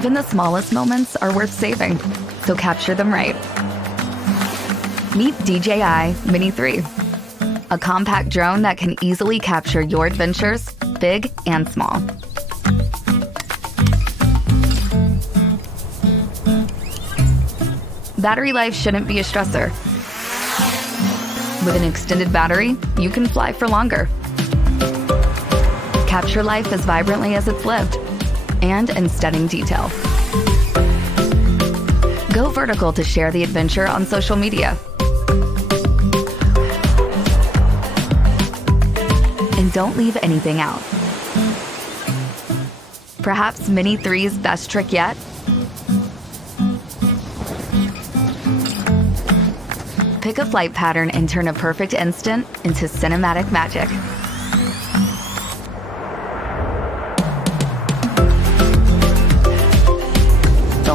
Even the smallest moments are worth saving, so capture them right. Meet DJI Mini 3, a compact drone that can easily capture your adventures, big and small. Battery life shouldn't be a stressor. With an extended battery, you can fly for longer. Capture life as vibrantly as it's lived, and in stunning detail. Go vertical to share the adventure on social media. And don't leave anything out. Perhaps Mini 3's best trick yet? Pick a flight pattern and turn a perfect instant into cinematic magic.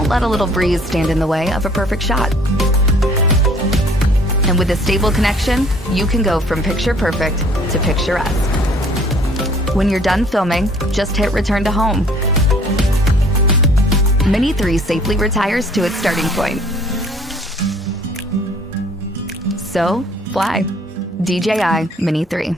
Don't let a little breeze stand in the way of a perfect shot. And with a stable connection, you can go from picture perfect to picturesque. When you're done filming, just hit return to home. Mini 3 safely retires to its starting point. So, fly. DJI Mini 3.